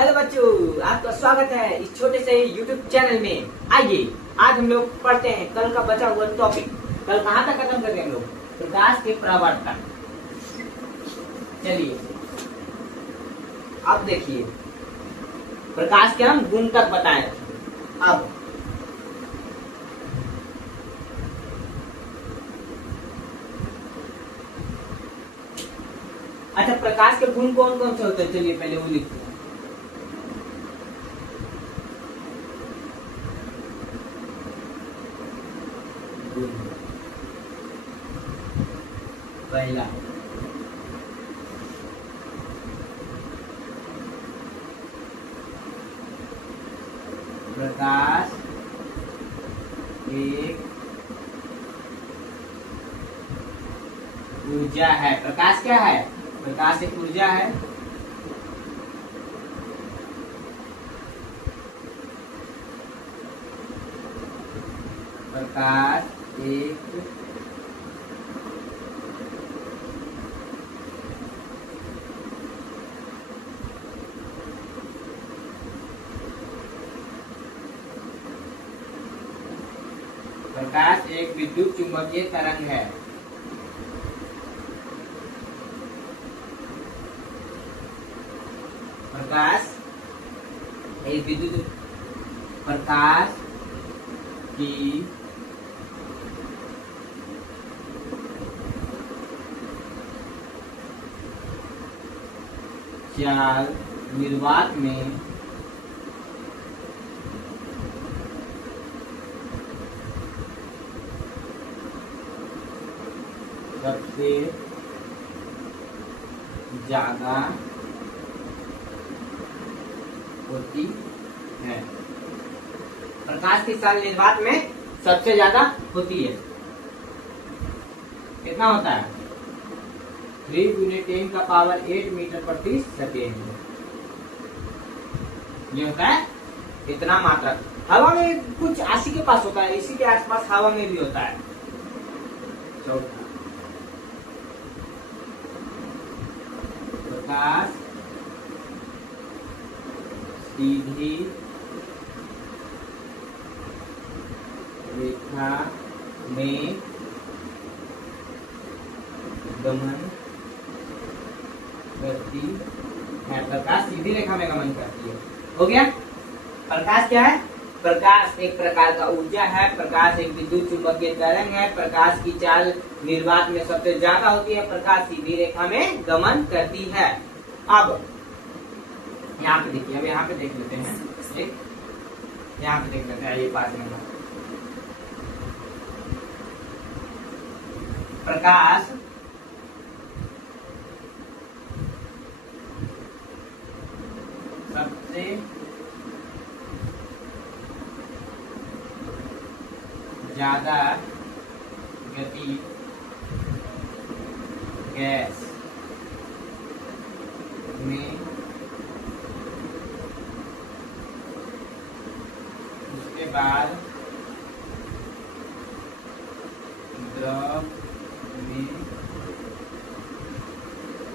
Hello बच्चों, आपका स्वागत है इस छोटे से YouTube चैनल में। आइए आज हम लोग पढ़ते हैं कल का बचा हुआ टॉपिक। कल कहाँ तक खत्म कर रहे हैं हम लोग? प्रकाश के प्रवर्तक। चलिए अब देखिए, प्रकाश के हम गुण तक बताए। अब अच्छा, प्रकाश के गुण कौन कौन से होते हैं? चलिए पहले वो लिखते हैं। पहला प्रकाश एक ऊर्जा है। प्रकाश क्या है? प्रकाश एक ऊर्जा है। प्रकाश एक प्रकाश एक विद्युत चुंबकीय तरंग है। प्रकाश एक विद्युत प्रकाश की चाल निर्वात में सबसे ज्यादा होती है। प्रकाश की चाल निर्वात में सबसे ज्यादा होती है। कितना होता है? 3 × 10⁸ मीटर प्रति सेकेंड। ये होता है इतना मात्रा। हवा में कुछ 80 के पास होता है, इसी के आसपास हवा में भी होता है। चौथा प्रकाश सीधी रेखा में गमन करती है। प्रकाश सीधी रेखा में गमन करती है। हो गया? प्रकाश क्या है? प्रकाश एक प्रकार का ऊर्जा है। प्रकाश एक विद्युत चुंबकीय तरंग है। प्रकाश की चाल निर्वात में सबसे ज्यादा होती है। प्रकाश सीधी रेखा में गमन करती है। अब यहाँ पे देखिए, अब यहाँ पे देख लेते हैं। ठीक, यहाँ पे देख लेते हैं। ये पास में प्रकाश सबसे ज्यादा गति गैस में, उसके बाद द्रव में,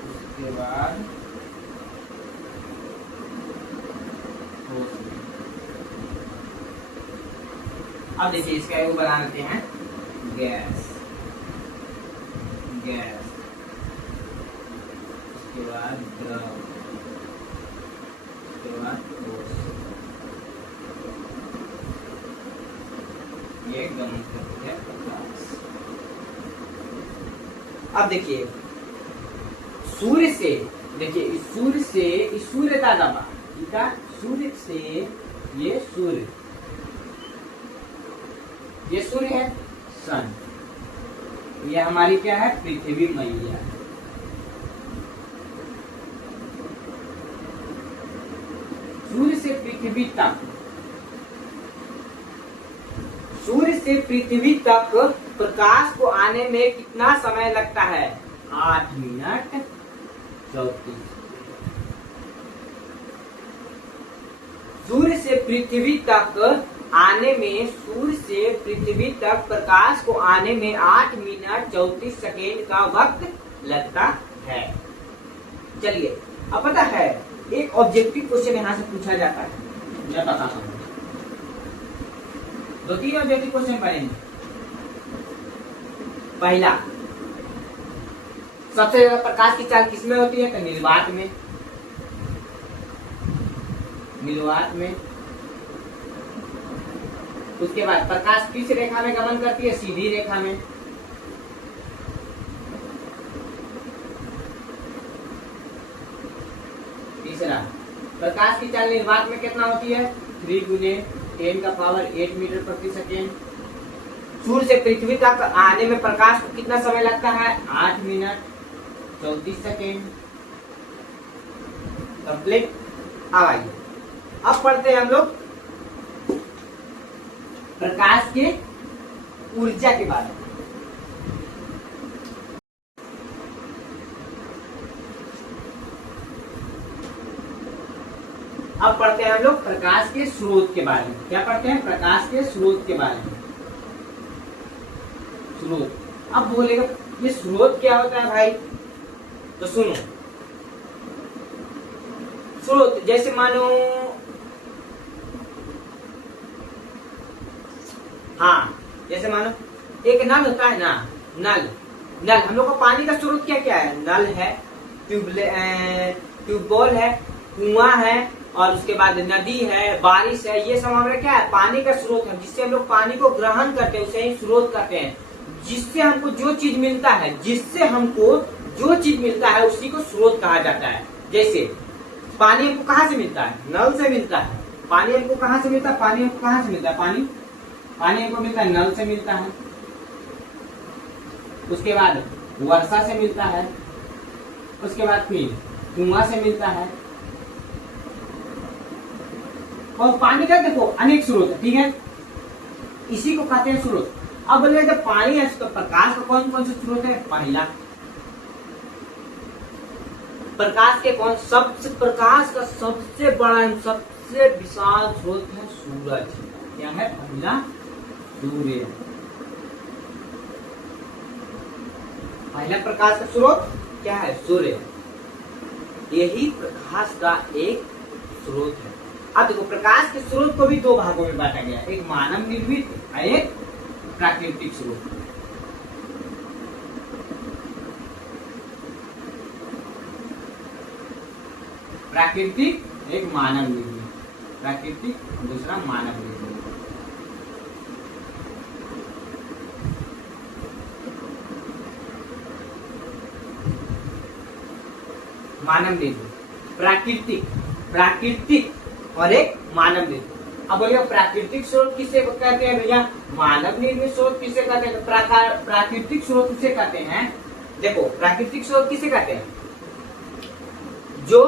उसके बाद ठोस में। अब देखिए इसका वो बना लेते हैं गैस। गैस उसके बाद द्रव, उसके बाद ठोस। ये गमन करती है प्रकाश। अब देखिए सूर्य से, देखिए सूर्य से, सूर्य का दबा, ठीक है, सूर्य से ये सूर्य, ये सूर्य है, सन। ये हमारी क्या है? पृथ्वी मैया। सूर्य से पृथ्वी तक, सूर्य से पृथ्वी तक प्रकाश को आने में कितना समय लगता है? 8 मिनट 34। सूर्य से पृथ्वी तक आने में, सूर्य से पृथ्वी तक प्रकाश को आने में 8 मिनट 34 सेकेंड का वक्त लगता है। चलिए अब पता है एक ऑब्जेक्टिव क्वेश्चन यहाँ से पूछा जाता है, मैं बताता हूँ। 2-3 ऑब्जेक्टिव क्वेश्चन पढ़ेंगे। पहला, सबसे ज्यादा प्रकाश की चाल किसमें होती है? तो निर्वात में। निर्वात में। उसके बाद प्रकाश किस रेखा में गमन करती है? सीधी रेखा में। तीसरा, प्रकाश की चाल निर्वात में कितना होती है? 3 × 10⁸ मीटर प्रति सेकेंड। सूर्य से पृथ्वी तक आने में प्रकाश को कितना समय लगता है? 8 मिनट 34 सेकेंड। कंप्लीट। अब आइए, अब पढ़ते हैं हम लोग प्रकाश के ऊर्जा के बारे में। अब पढ़ते हैं हम लोग प्रकाश के स्रोत के बारे में। क्या पढ़ते हैं? प्रकाश के स्रोत के बारे में। स्रोत। अब बोलेगा ये स्रोत क्या होता है भाई? तो सुनो, स्रोत जैसे मानो, हाँ जैसे मानो एक नल होता है ना, नल। नल हम लोग का पानी का स्रोत क्या क्या है? नल है, ट्यूबवेल है, कुआं है, और उसके बाद नदी है, बारिश है। ये सब हमारा क्या है? पानी का स्रोत है, जिससे हम लोग पानी को ग्रहण करते हैं, उसे ही स्रोत कहते हैं। जिससे हमको जो चीज मिलता है, जिससे हमको जो चीज मिलता है उसी को स्रोत कहा जाता है। जैसे पानी हमको कहाँ से मिलता है? नल से मिलता है। पानी हमको कहाँ से मिलता है? पानी हमको कहाँ से मिलता है? पानी हमको मिलता है नल से मिलता है। उसके बाद वर्षा से मिलता है। उसके बाद फिर कुआं से मिलता है। और पानी का देखो अनेक स्रोत है, ठीक है, इसी को कहते हैं स्रोत। अब बोले जब पानी है तो प्रकाश का कौन कौन से स्रोत है? पहला, प्रकाश के प्रकाश का सबसे बड़ा, सबसे विशाल स्रोत है सूरज। क्या है? पहला सूर्य। पहला प्रकाश का स्रोत क्या है? सूर्य। यही प्रकाश का एक स्रोत है। अब देखो, प्रकाश के स्रोत को भी 2 भागों में बांटा गया है, एक मानव निर्मित और एक प्राकृतिक स्रोत। प्राकृतिक एक मानव निर्मित, प्राकृतिक दूसरा मानव निर्मित। मानव निर्मित, प्राकृतिक और एक मानव निर्मित। अब बोलिए प्राकृतिक स्रोत किसे कहते हैं भैया? मानव निर्मित स्रोत किसे कहते हैं? प्राकृतिक स्रोत किसे कहते हैं? देखो, प्राकृतिक स्रोत किसे कहते हैं? जो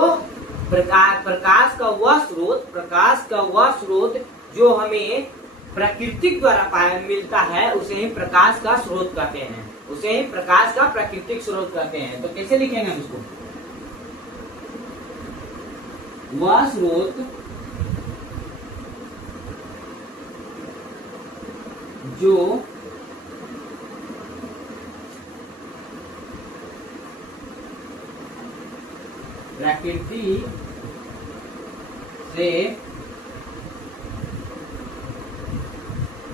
प्रकाश का वह स्रोत जो हमें प्राकृतिक द्वारा मिलता है, उसे ही प्रकाश का स्रोत कहते हैं। उसे ही प्रकाश का प्राकृतिक स्रोत कहते हैं। तो कैसे लिखेंगे हम इसको? वह स्रोत जो प्रकृति से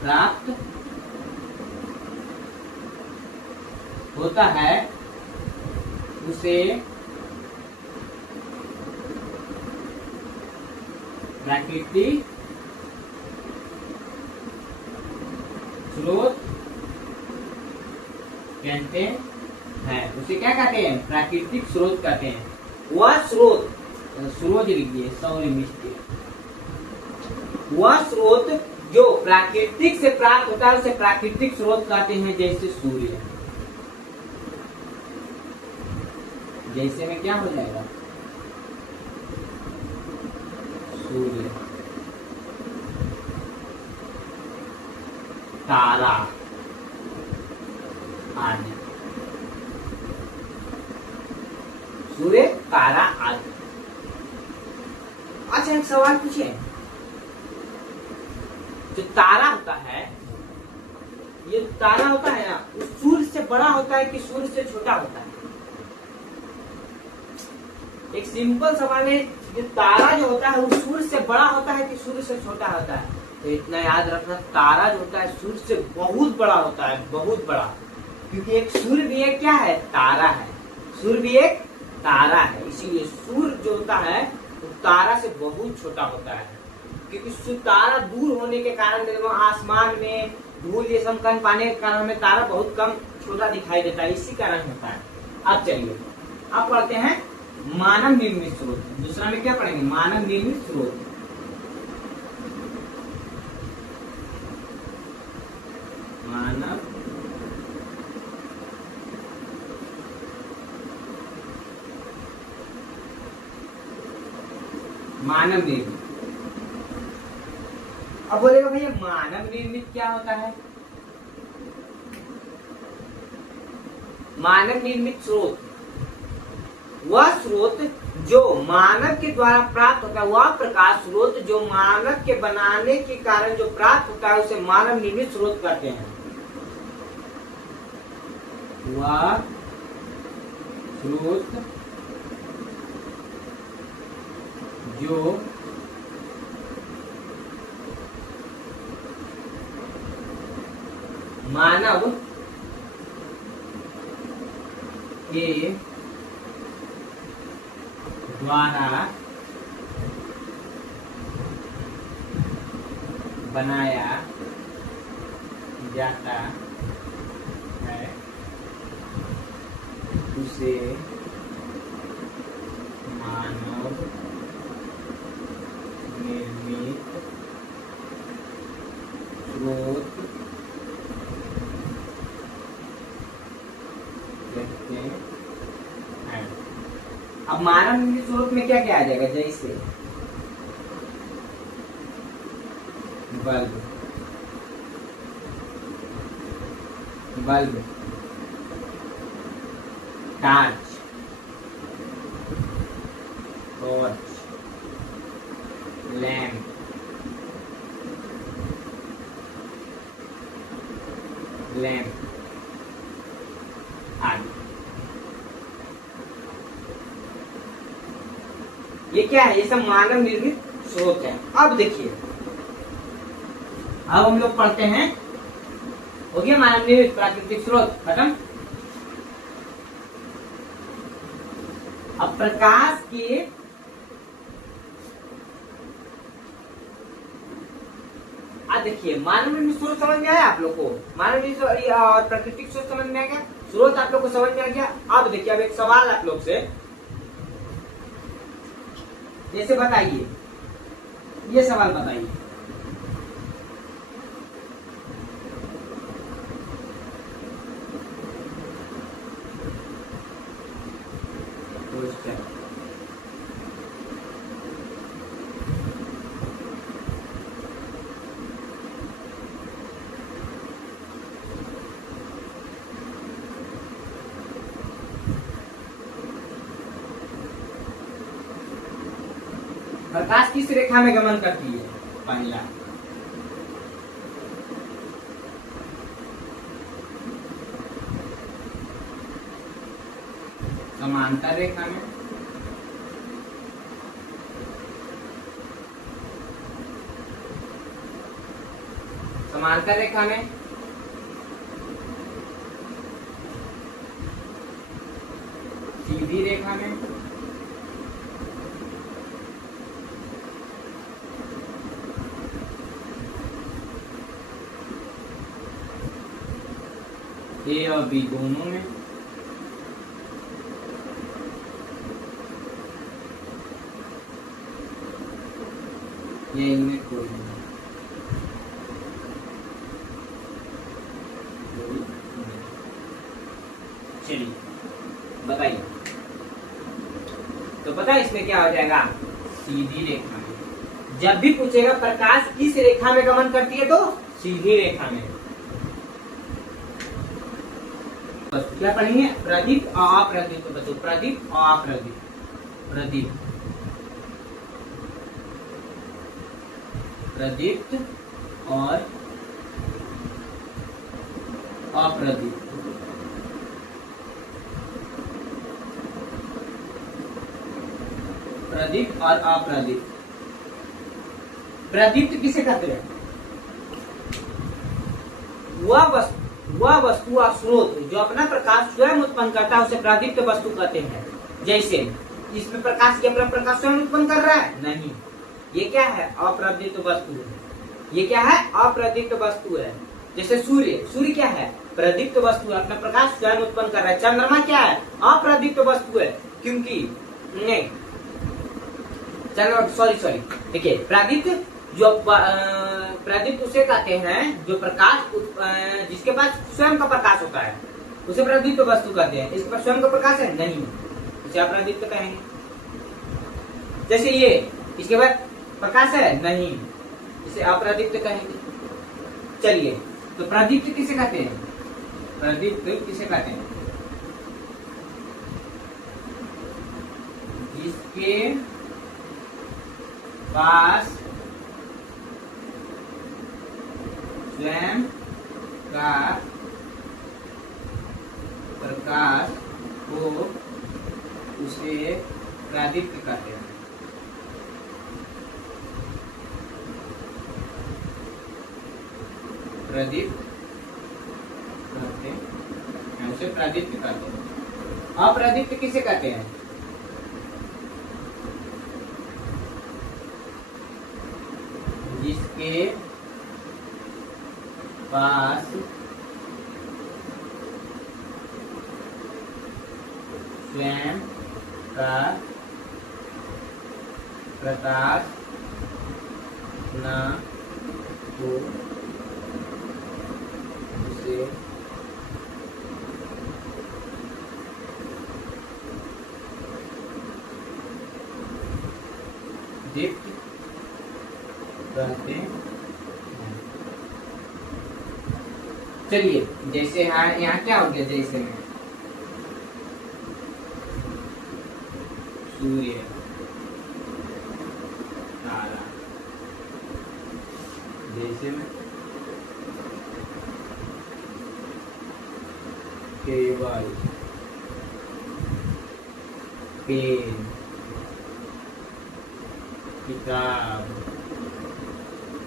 प्राप्त होता है, उसे प्राकृतिक स्रोत कहते हैं। उसे क्या कहते हैं? प्राकृतिक स्रोत कहते हैं। वह स्रोत, सूरज लिखिए, सॉरी मिस्टेक। वह स्रोत जो प्राकृतिक से प्राप्त होता है, उसे प्राकृतिक स्रोत कहते हैं। जैसे सूर्य, जैसे में क्या हो जाएगा? सूर्य। तारा आदि। सूर्य, तारा आदि। अच्छा, एक सवाल पूछिए, जो तारा होता है, ये तारा होता है ना, वो सूर्य से बड़ा होता है कि सूर्य से छोटा होता है? एक सिंपल सवाल है, जो तारा जो होता है वो सूर्य से बड़ा होता है कि सूर्य से छोटा होता है? तो इतना याद रखना, तारा जो होता है सूर्य से बहुत बड़ा होता है, बहुत बड़ा। क्योंकि एक सूर्य भी एक क्या है, तारा है। सूर्य भी एक तारा है, इसीलिए सूर्य जो होता है वो तारा से बहुत छोटा होता है। क्योंकि तारा दूर होने के कारण आसमान में धूल ये सब कण पाने के कारण हमें तारा बहुत कम छोटा दिखाई देता है, इसी कारण होता है। अब चलिए अब पढ़ते हैं मानव निर्मित स्रोत। दूसरा में क्या पढ़ेंगे, मानव निर्मित स्रोत। मानव मानव निर्मित। अब बोलेगा भैया मानव निर्मित क्या होता है? मानव निर्मित स्रोत वह स्रोत जो मानव के द्वारा प्राप्त होता है, वह प्रकाश स्रोत जो मानव के बनाने के कारण जो प्राप्त होता है उसे मानव निर्मित स्रोत कहते हैं। वह स्रोत जो मानव के द्वारा बनाया जाता है उसे मानव निर्मित स्रोत कहते हैं। अब मानव निर्मित स्रोत में क्या क्या आ जाएगा, जैसे bulb, bulb, torch, torch, lamp, lamp आदि। ये क्या है, ये सब मानव निर्मित स्रोत है। अब देखिए, अब हम लोग पढ़ते हैं, हो गया मानव निर्मित प्राकृतिक स्रोत खत्म। अब प्रकाश के देखिए मानव निर्मित स्रोत समझ में आया आप लोग को? मानव निर्मित और प्राकृतिक स्रोत समझ में आ गया, स्रोत आप लोग को समझ में आ गया। अब देखिए, अब एक सवाल आप लोग से, जैसे बताइए, ये सवाल बताइए, प्रकाश किस रेखा में गमन करती है? पहला, समांतर रेखा में, समांतर रेखा में, सीधी रेखा में, ए और बी दोनों में, या इनमें कोई नहीं। चलिए बताइए, तो पता है इसमें क्या हो जाएगा, सीधी रेखा में। जब भी पूछेगा प्रकाश किस रेखा में गमन करती है, तो सीधी रेखा में। क्या पढ़ेंगे, प्रदीप अप्रदीप। तो बच्चों प्रदीप अप्रदीप, प्रदीप, प्रदीप्त और अप्रदीप्त। प्रदीप्त और अप्रदीप्त। प्रदीप्त किसे कहते हैं? वह वस्तु या स्रोत जो अपना प्रकाश स्वयं उत्पन्न करता है उसे प्रदीप्त वस्तु कहते हैं। जैसे इसमें प्रकाश की अपना प्रकाश स्वयं उत्पन्न कर रहा है? नहीं, ये क्या है? अप्रदीप्त वस्तु है। ये क्या है? अप्रदीप्त वस्तु है। जैसे सूर्य क्या है? प्रदीप्त वस्तु है, अपना प्रकाश स्वयं उत्पन्न कर रहा है। चंद्रमा क्या है? अप्रदीप्त वस्तु है, क्योंकि नहीं चंद्रमा सॉरी देखिए प्रदीप्त जो प्रदीप्त उसे कहते हैं जो प्रकाश जिसके पास स्वयं का प्रकाश होता है उसे प्रदीप्त वस्तु कहते हैं। इसके पास स्वयं का प्रकाश है नहीं, इसे अप्रदीप्त कहेंगे। जैसे ये इसके पास प्रकाश है नहीं, इसे अप्रदीप्त कहेंगे। चलिए, तो प्रदीप्त किसे कहते हैं? प्रदीप्त किसे कहते हैं? जिसके पास स्वयं का प्रकाश हो उसे प्रदीप्त कहते हैं। प्रदीप्त कहते हैं, उसे प्रदीप्त कहते हैं। अप्रदीप्त किसे कहते हैं? जिसके पास स्वयं का प्रकाश न हो उसे दीप्त कहते हैं। चलिए, जैसे यहाँ क्या हो गया? जैसे में सूर्य, तारा, जैसे में केवल, पेन, किताब,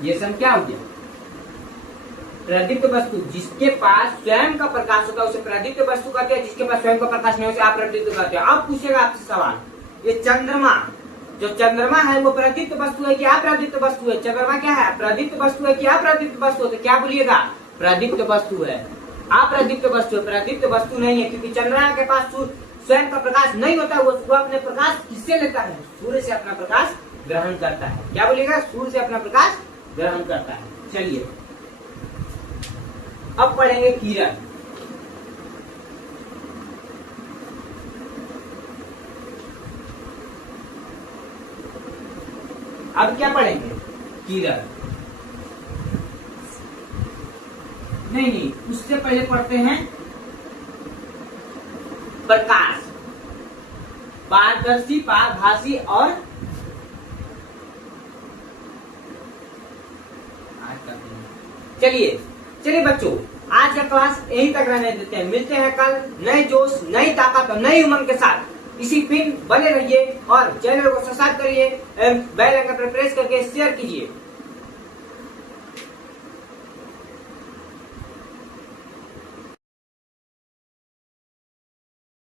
ये सब क्या हो गया? प्रदीप्त वस्तु। जिसके पास स्वयं का प्रकाश होता है उसे प्रदीप्त वस्तु कहते हैं, जिसके पास स्वयं का प्रकाश नहीं उसे अप्रदीप्त कहते हैं। अब पूछेगा आपसे सवाल, ये चंद्रमा, जो चंद्रमा है वो प्रदीप्त वस्तु है कि अप्रदीप्त वस्तु है? चंद्रमा क्या है? प्रदीप्त वस्तु है कि अप्रदीप्त वस्तु है? तो क्या बोलिएगा? प्रदीप्त वस्तु है। अप्रदीप्त वस्तु है, प्रदीप्त वस्तु नहीं है, क्योंकि चंद्रमा के पास स्वयं का प्रकाश नहीं होता। वो अपने प्रकाश किससे लेता है? सूर्य से अपना प्रकाश ग्रहण करता है। क्या बोलिएगा? सूर्य से अपना प्रकाश ग्रहण करता है। चलिए, अब पढ़ेंगे किरण। अब क्या पढ़ेंगे? किरण। नहीं, उससे पहले पढ़ते हैं प्रकाश, पारदर्शी, पारभासी और चलिए बच्चों, आज का क्लास यहीं तक रहने देते हैं। मिलते हैं कल नए जोश, नई ताकत और नई उमंग के साथ। इसी फिल्म बने रहिए और चैनल को सब्सक्राइब करिए, बेल आइकन पर प्रेस करके शेयर कीजिए।